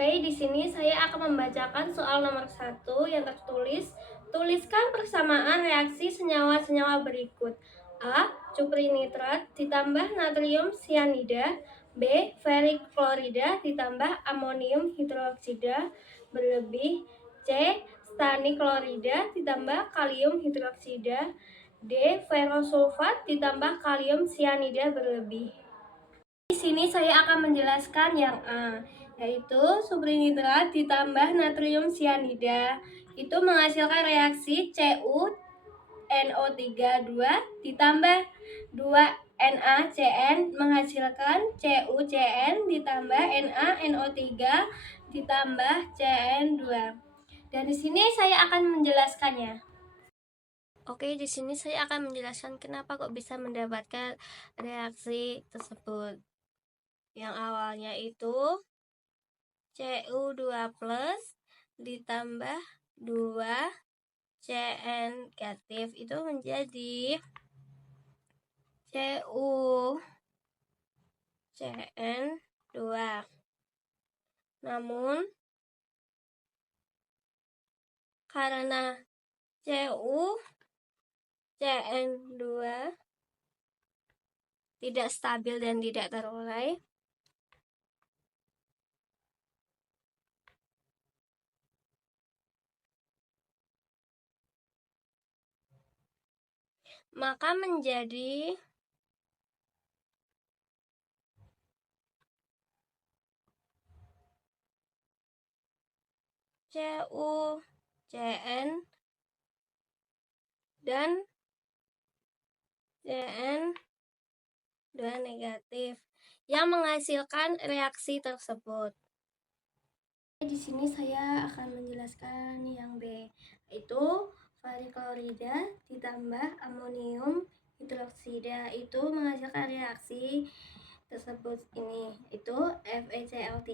Oke, di sini saya akan membacakan soal nomor 1 yang tertulis. Tuliskan persamaan reaksi senyawa-senyawa berikut. A. Cupri nitrat ditambah natrium sianida. B. Ferik klorida ditambah amonium hidroksida berlebih. C. Stani klorida ditambah kalium hidroksida. D. Ferosulfat ditambah kalium sianida berlebih. Di sini saya akan menjelaskan yang A, yaitu suprinitrat ditambah natrium sianida. Itu menghasilkan reaksi CuNO3 ditambah 2NaCN menghasilkan CuCN ditambah NaNO3 ditambah Cn2. Dan di sini saya akan menjelaskannya. Oke, di sini saya akan menjelaskan kenapa kok bisa mendapatkan reaksi tersebut. Yang awalnya itu Cu2 plus ditambah 2 Cn negatif itu menjadi CuCN2. Namun karena CuCN2 tidak stabil dan tidak terurai, maka menjadi CuCN dan Cn2 negatif yang menghasilkan reaksi tersebut. Di sini saya akan menjelaskan yang B, yaitu ferik klorida ditambah amonium hidroksida itu menghasilkan reaksi tersebut ini, itu FeCl3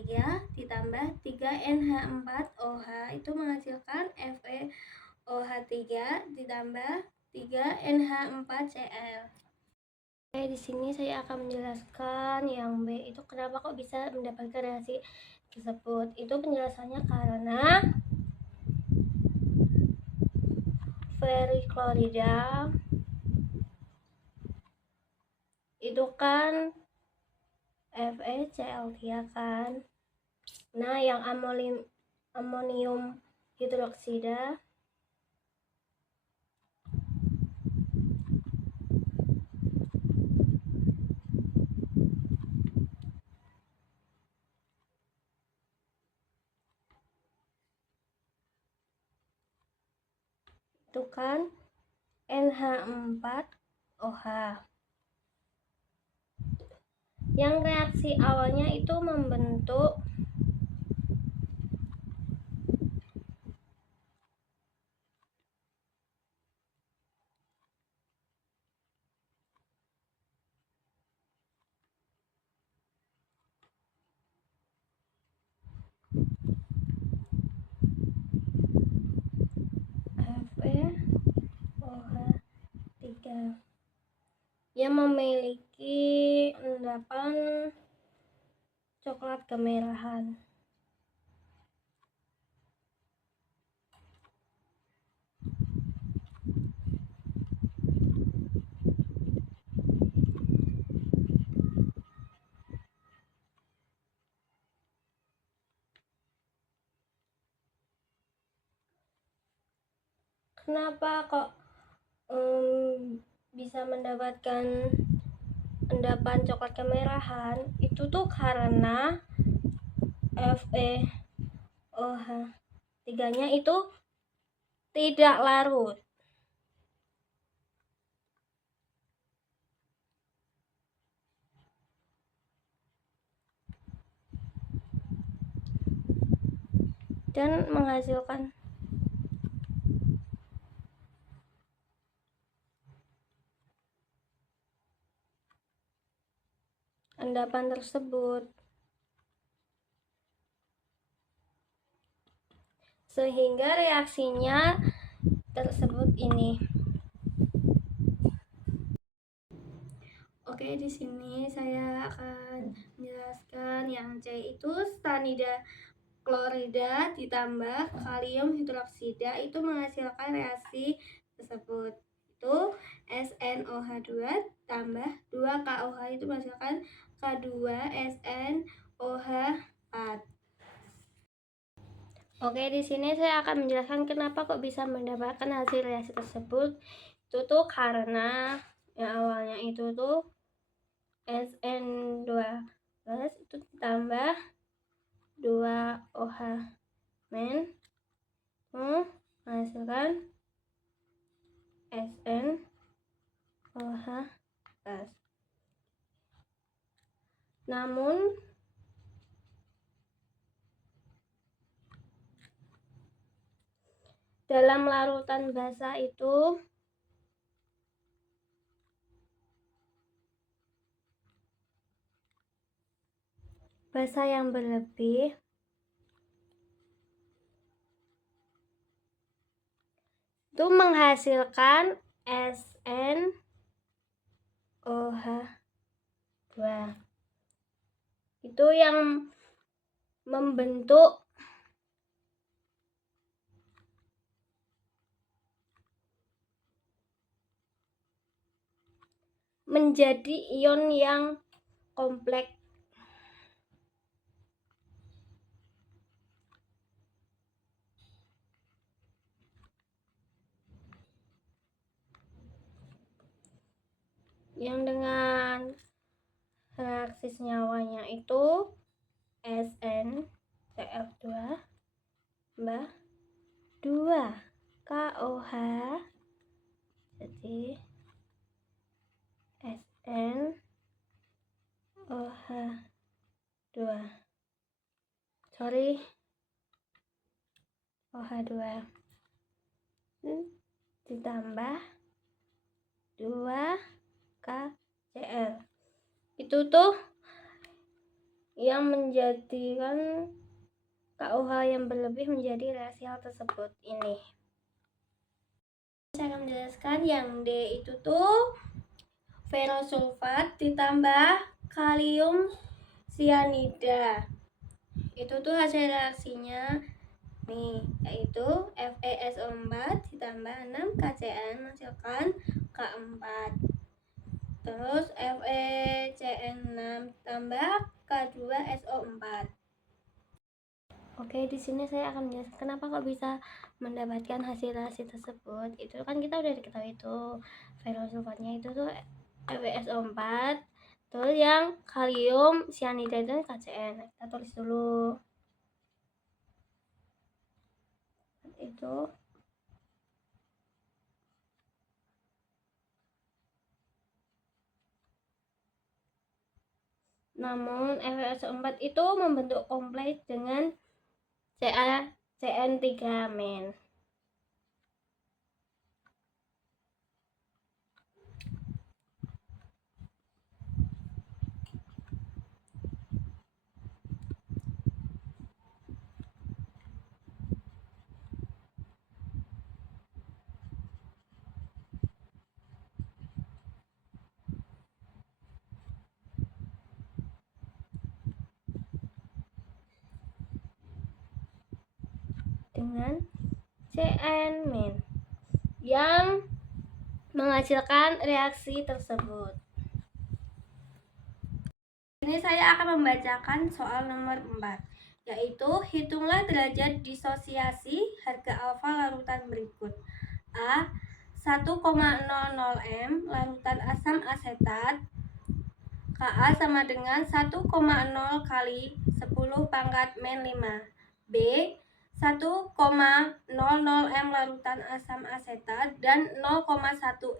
ditambah 3NH4OH itu menghasilkan FeOH3 ditambah 3NH4Cl. Oke, di sini saya akan menjelaskan yang B, itu kenapa kok bisa mendapatkan reaksi tersebut. Itu penjelasannya karena ferik klorida itu kan FeCl3 kan. Nah, yang amonium hidroksida itu kan NH4OH. Yang reaksi awalnya itu membentuk FeOH3 yang memiliki endapan coklat kemerahan. Kenapa kok bisa mendapatkan endapan coklat kemerahan? Itu tuh karena FeOH3-nya itu tidak larut. Dan menghasilkan endapan tersebut, sehingga reaksinya tersebut ini. Oke, di sini saya akan menjelaskan yang C itu stanida klorida ditambah kalium hidroksida itu menghasilkan reaksi tersebut. Itu SnOH2 tambah 2KOH itu menghasilkan K2SnOH4. Oke, di sini saya akan menjelaskan kenapa kok bisa mendapatkan hasil reaksi tersebut. Itu tuh karena yang awalnya itu tuh SN2 itu ditambah 2OH menghasilkan SnOH+. Namun dalam larutan basa itu basa yang berlebih itu menghasilkan SnOH2. Itu yang membentuk menjadi ion yang kompleks. Yang dengan reaksi senyawanya itu SnCl2 tambah 2KOH jadi SnOH2 OH2 ditambah 2KCl. Itu tuh yang menjadikan KOH yang berlebih menjadi reaksi hal tersebut ini. Saya akan menjelaskan yang D itu tuh ferosulfat ditambah kalium sianida. Itu tuh hasil reaksinya nih, yaitu FeSO4 ditambah 6KCl menghasilkan K4. Terus FeCN6 tambah K2SO4. Oke, di sini saya akan menjelaskan kenapa kok bisa mendapatkan hasil reaksi tersebut. Itu kan kita udah diketahui itu ferosulfatnya itu tuh FeSO4. Terus yang kalium sianida itu KCN. Kita tulis dulu. Itu namun FeSO4 itu membentuk kompleks dengan CN3-. Dengan CN- yang menghasilkan reaksi tersebut. Ini saya akan membacakan soal nomor 4, yaitu hitunglah derajat disosiasi harga alfa larutan berikut. A. 1,00 m larutan asam asetat Ka sama dengan 1,0 kali 10 pangkat min 5. B. 1,00 m larutan asam asetat dan 0,1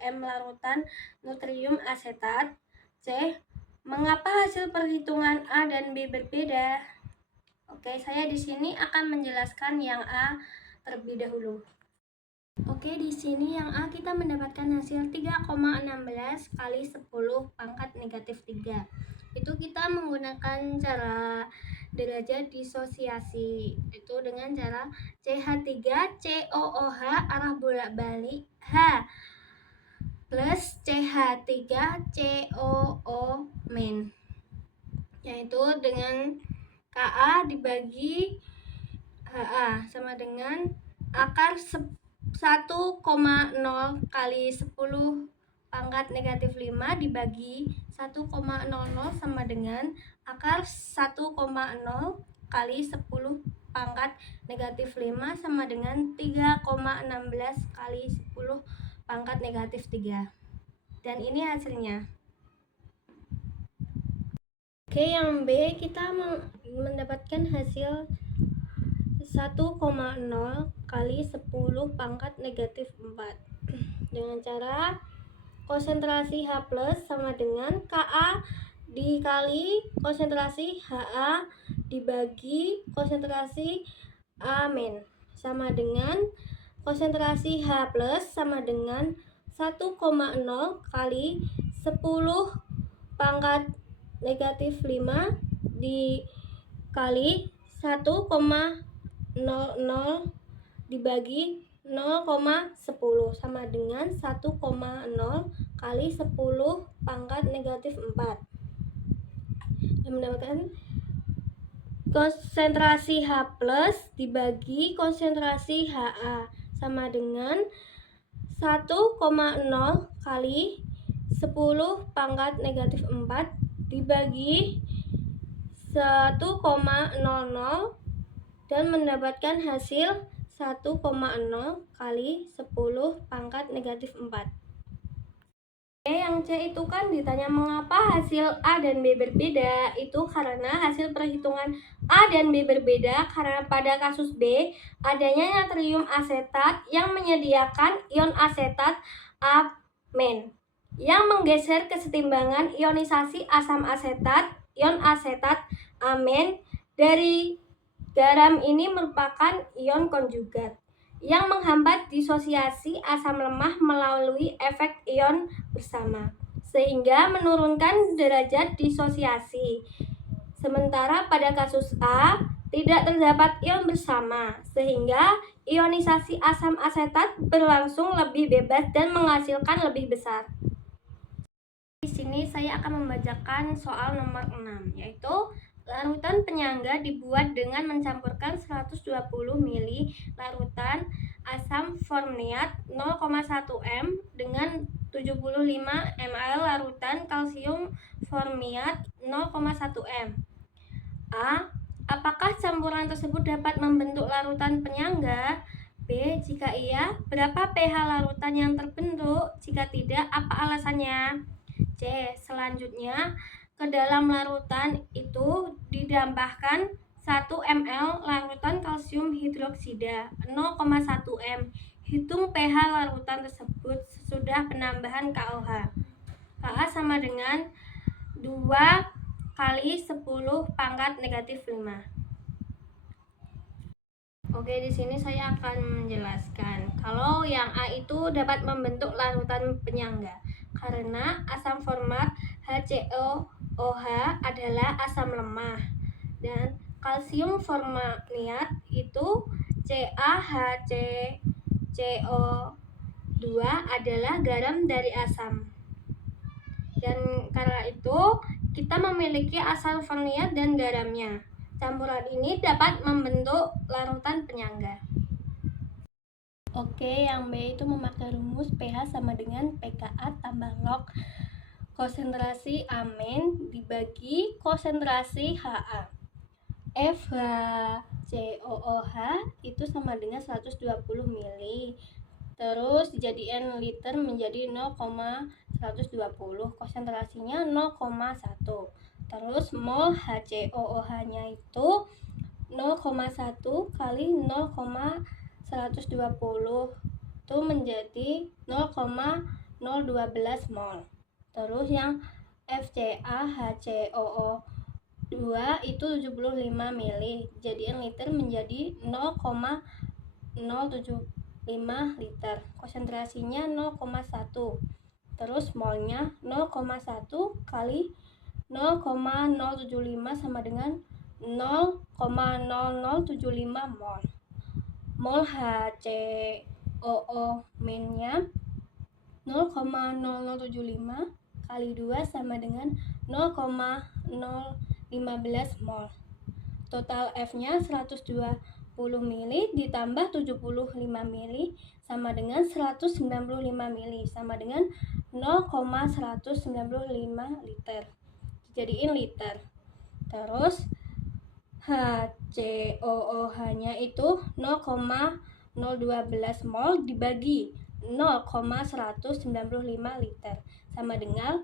m larutan nutrium asetat. C. Mengapa hasil perhitungan A dan B berbeda? Oke, saya di sini akan menjelaskan yang A terlebih dahulu. Oke, di sini yang A kita mendapatkan hasil 3,16 kali 10 pangkat negatif 3. Itu kita menggunakan cara derajat disosiasi, itu dengan cara CH3COOH arah bolak-balik H plus CH3COO min, yaitu dengan Ka dibagi HA sama dengan akar 1,0 kali 10 pangkat negatif 5 dibagi 1,00 sama dengan akar 1,0 kali 10 pangkat negatif 5 sama dengan 3,16 kali 10 pangkat negatif 3. Dan ini hasilnya. Oke, yang B kita mendapatkan hasil 1,0 kali 10 pangkat negatif 4 dengan cara konsentrasi H plus sama dengan Ka dikali konsentrasi Ha dibagi konsentrasi A min sama dengan konsentrasi H plus sama dengan 1,0 kali 10 pangkat negatif 5 dikali 1,00 dibagi 0,10 sama dengan 1,0 kali 10 pangkat negatif 4. Dan mendapatkan konsentrasi H plus dibagi konsentrasi Ha sama dengan 1,0 kali 10 pangkat negatif 4 dibagi 1,00 dan mendapatkan hasil 1,0 kali 10 pangkat negatif 4. Yang C itu kan ditanya mengapa hasil A dan B berbeda. Itu karena hasil perhitungan A dan B berbeda karena pada kasus B adanya natrium asetat yang menyediakan ion asetat amin yang menggeser kesetimbangan ionisasi asam asetat ion asetat amin dari garam ini merupakan ion konjugat yang menghambat disosiasi asam lemah melalui efek ion bersama, sehingga menurunkan derajat disosiasi. Sementara pada kasus A, tidak terdapat ion bersama, sehingga ionisasi asam asetat berlangsung lebih bebas dan menghasilkan lebih besar. Di sini saya akan membacakan soal nomor 6, yaitu larutan penyangga dibuat dengan mencampurkan 120 ml larutan asam formiat 0,1 m dengan 75 ml larutan kalsium formiat 0,1 m. A. Apakah campuran tersebut dapat membentuk larutan penyangga? B. Jika iya, berapa pH larutan yang terbentuk? Jika tidak, apa alasannya? C. Selanjutnya, ke dalam larutan itu ditambahkan 1 ml larutan kalsium hidroksida 0,1 m. Hitung pH larutan tersebut sesudah penambahan KOH. Ka sama dengan 2 kali 10 pangkat negatif 5. Oke, di sini saya akan menjelaskan kalau yang A itu dapat membentuk larutan penyangga karena asam format HCOOH adalah asam lemah dan kalsium formiat itu CaHCCO2 adalah garam dari asam. Dan karena itu kita memiliki asam formiat dan garamnya. Campuran ini dapat membentuk larutan penyangga. Oke, yang B itu memakai rumus pH sama dengan pKa tambah log konsentrasi amin dibagi konsentrasi Ha. FHCOOH itu sama dengan 120 ml. Terus dijadikan liter menjadi 0,120, konsentrasinya 0,1. Terus mol HCOOH-nya itu 0,1 kali 0,120 itu menjadi 0,012 mol. Terus yang FCAHCOO2 itu 75 ml, jadian liter menjadi 0,075 liter. Konsentrasinya 0,1. Terus molnya 0,1 kali 0,075 sama dengan 0,0075 mol. Mol HCOO minnya 0,0075 kali 2 sama dengan 0,015 mol. Total F-nya 120 mili ditambah 75 mili sama dengan 195 mili sama dengan 0,195 liter. Jadiin liter. Terus HCOOH-nya itu 0,012 mol dibagi 0,195 liter sama dengan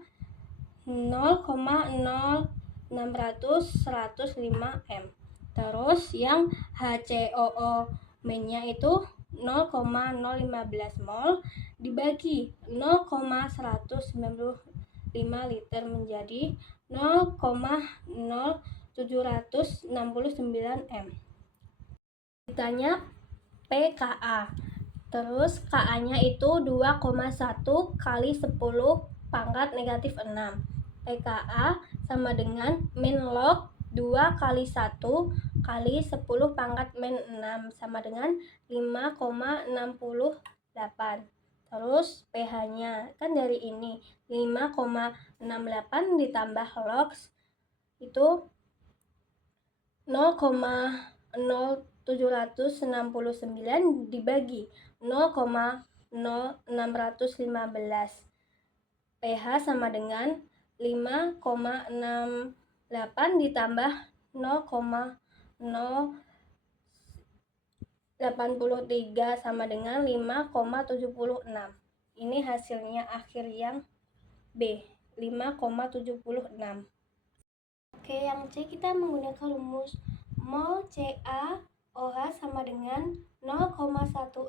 0,06105 m. Terus yang HCOO-nya itu 0,015 mol dibagi 0,195 liter menjadi 0,0769 m. Ditanya pKa. Terus Ka-nya itu 2,1 kali 10 pangkat negatif 6. pKa sama dengan min log 2 kali 1 kali 10 pangkat min 6 sama dengan 5,68. Terus pH-nya kan dari ini 5,68 ditambah log itu 0,0769 dibagi 0,0615. pH sama dengan 5,68 ditambah 0,083 sama dengan 5,76. Ini hasilnya akhir yang B, 5,76. Oke, yang C kita menggunakan rumus mol CaOH sama dengan 0,1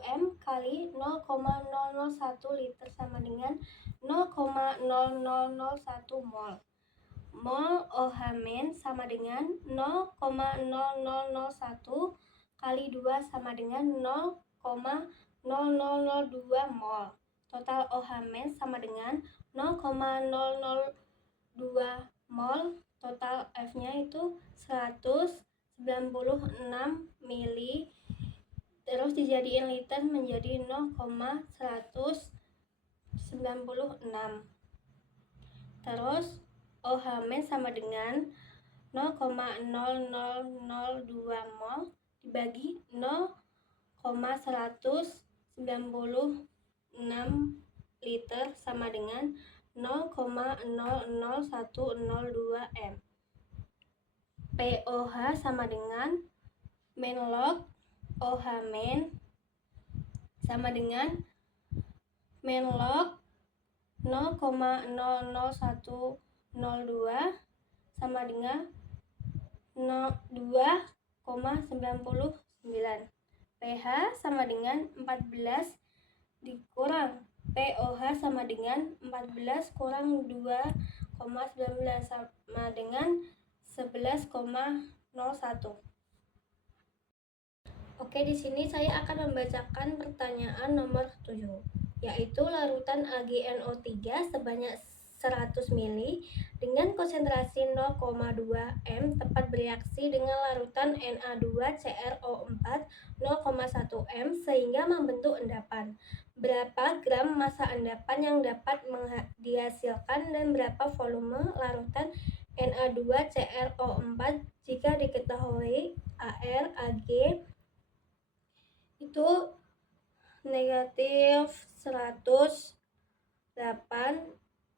m kali 0,001 liter sama dengan 0,0001 mol. Mol OH min sama dengan 0,0001 kali 2 sama dengan 0,0002 mol. Total OH min sama dengan 0,002 mol. Total F-nya itu 196 mili. Terus dijadiin liter menjadi 0,196. Terus OH min sama dengan 0,0002 mol dibagi 0,196 liter sama dengan 0,00102 m. POH sama dengan min log OH min sama dengan min log 0,00102 sama dengan 2,99. pH sama dengan 14 dikurang POH sama dengan 14 kurang 2,19 sama dengan 11,01. Oke, di sini saya akan membacakan pertanyaan nomor 7, yaitu larutan AgNO3 sebanyak 100 mili dengan konsentrasi 0,2 m tepat bereaksi dengan larutan Na2CrO4 0,1 m sehingga membentuk endapan. Berapa gram massa endapan yang dapat dihasilkan dan berapa volume larutan Na2CrO4 jika diketahui Ar, Ag itu negatif 108,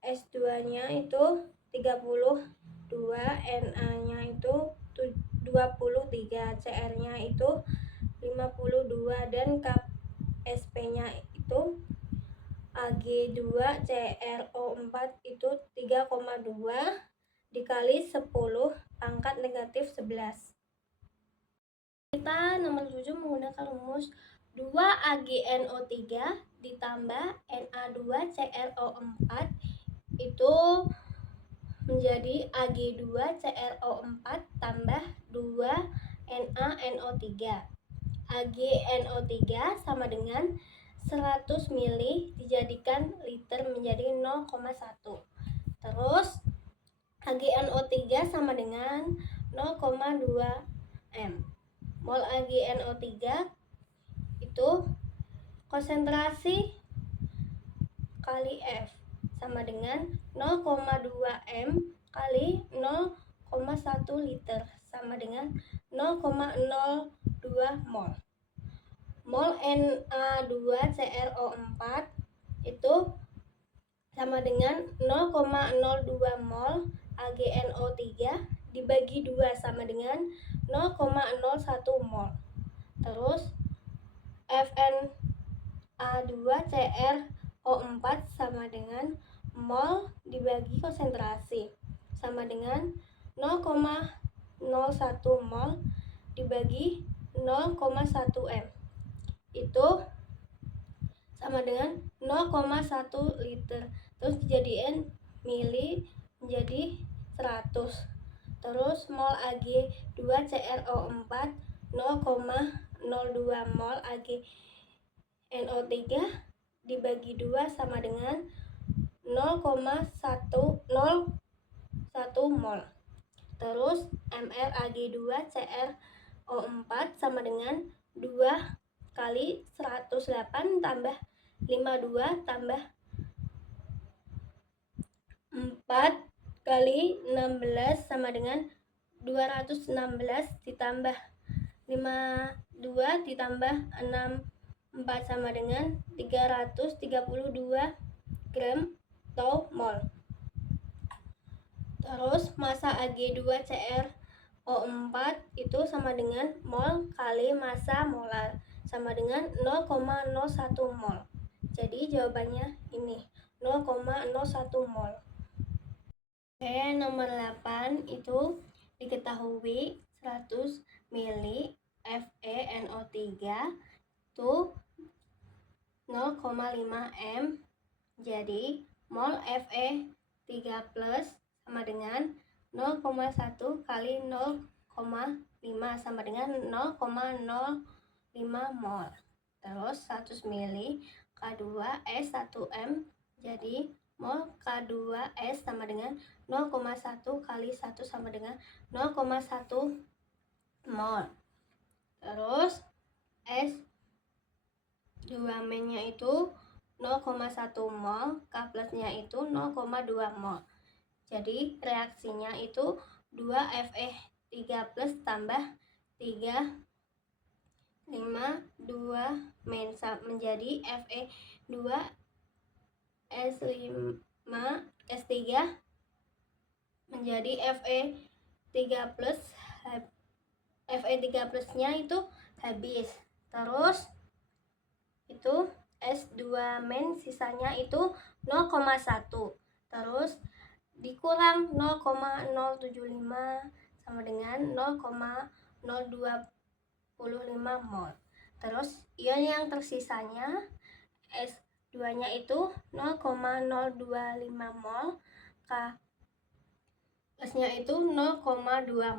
S2-nya itu 32, Na-nya itu 23, Cr-nya itu 52 dan Sp-nya itu Ag2CrO4 itu 3,2 dikali 10 pangkat negatif 11. Kita nomor 7 menggunakan rumus 2AgNO3 ditambah Na2CrO4 itu menjadi Ag2CrO4 tambah 2NaNO3. AgNO3 sama dengan 100 mili dijadikan liter menjadi 0,1. Terus AgNO3 sama dengan 0,2 m. Mol AgNO3 itu konsentrasi kali F sama dengan 0,2 m kali 0,1 liter sama dengan 0,02 mol. Mol Na2CrO4 itu sama dengan 0,02 mol AgNO3 dibagi 2 sama dengan 0,01 mol. Terus FnA2CrO4 sama dengan mol dibagi konsentrasi sama dengan 0,01 mol dibagi 0,1 m. Itu sama dengan 0,1 liter. Terus dijadiin mili menjadi 100. Terus mol Ag2CrO4 0,02 mol AgNO3 dibagi 2 sama dengan 0,1 mol. Terus MrAg2CrO4 sama dengan 2 kali 108 tambah 52 tambah 4 kali 16 sama dengan 216 ditambah 52 ditambah 64 sama dengan 332 gram atau mol. Terus massa Ag2CrO4 itu sama dengan mol kali massa molar sama dengan 0,01 mol. Jadi jawabannya ini 0,01 mol. Oke, nomor 8 itu diketahui 100 ml FeNO3 itu 0,5 m. Jadi mol Fe3+ sama dengan 0,1 kali 0,5 sama dengan 0,05 mol. Terus 100 ml K2S1M, jadi mol K2S sama dengan 0,1 kali 1 sama dengan 0,1 mol. Terus S2-nya itu 0,1 mol, K plusnya itu 0,2 mol. Jadi reaksinya itu 2Fe3+ tambah 3 5 2 menjadi Fe2S5S3 menjadi Fe3+. Fe3+nya itu habis. Terus itu S2 sisanya itu 0,1. Terus dikurang 0,075 sama dengan 0,025 mol. Terus ion yang tersisanya S2-nya itu 0,025 mol, K plusnya itu 0,2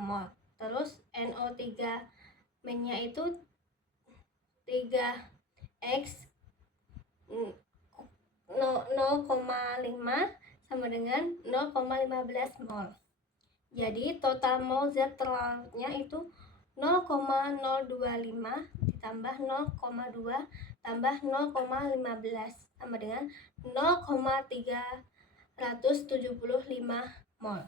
mol. Terus NO3-nya itu 3X 0,5 sama dengan 0,15 mol. Jadi total mol zat terlarutnya itu 0,025 ditambah 0,2 tambah 0,15 sama dengan 0,375 mol.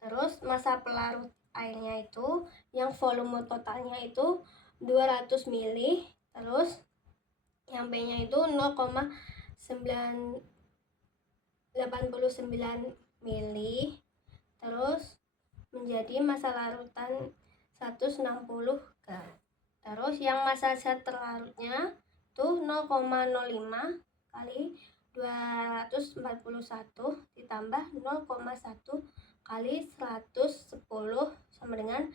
Terus massa pelarut airnya itu yang volume totalnya itu 200 ml. Terus yang P-nya itu 0,989 mili. Terus menjadi massa larutan 160 gram. Terus yang massa zat terlarutnya itu 0,05 kali 241 ditambah 0,1 kali 110 sama dengan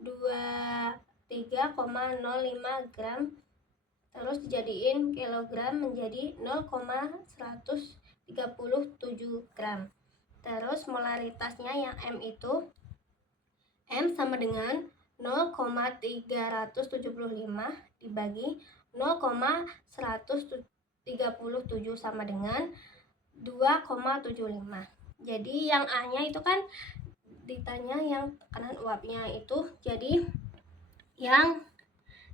23,05 gram. Terus dijadiin kilogram menjadi 0,137 gram. Terus molaritasnya yang M itu M sama dengan 0,375 dibagi 0,137 sama dengan 2,75. Jadi yang A-nya itu kan ditanya yang tekanan uapnya itu, jadi yang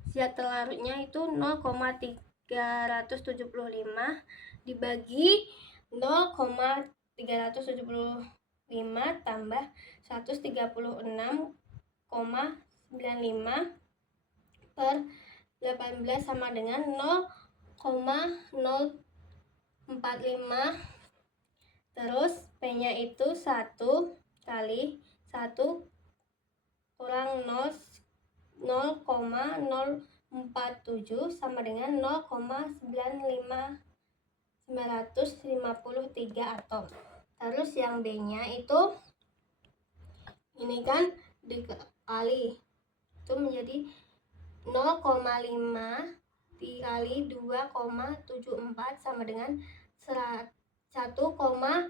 zat terlarutnya itu 0,375 dibagi 0,375 tambah 136,95 per 18 sama dengan 0,045. Terus P-nya itu 1 kali 1 kurang 0,047 sama dengan 0,953 atom. Terus yang B-nya itu ini kan dikali itu menjadi 0,5 dikali 2,74 sama dengan 1,37.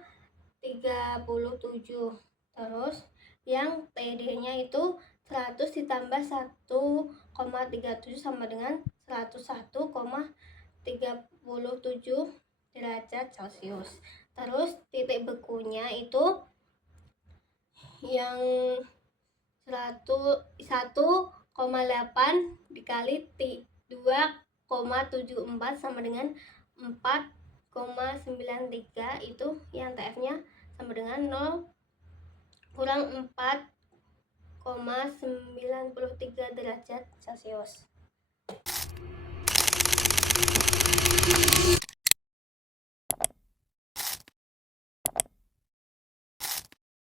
Terus yang PD-nya itu 100 ditambah 1,37 sama dengan 101,37 derajat Celcius. Terus titik bekunya itu yang 1,8 dikali 2,74 sama dengan 4,93, itu yang TF-nya sama dengan 0 kurang 4,93 derajat Celcius.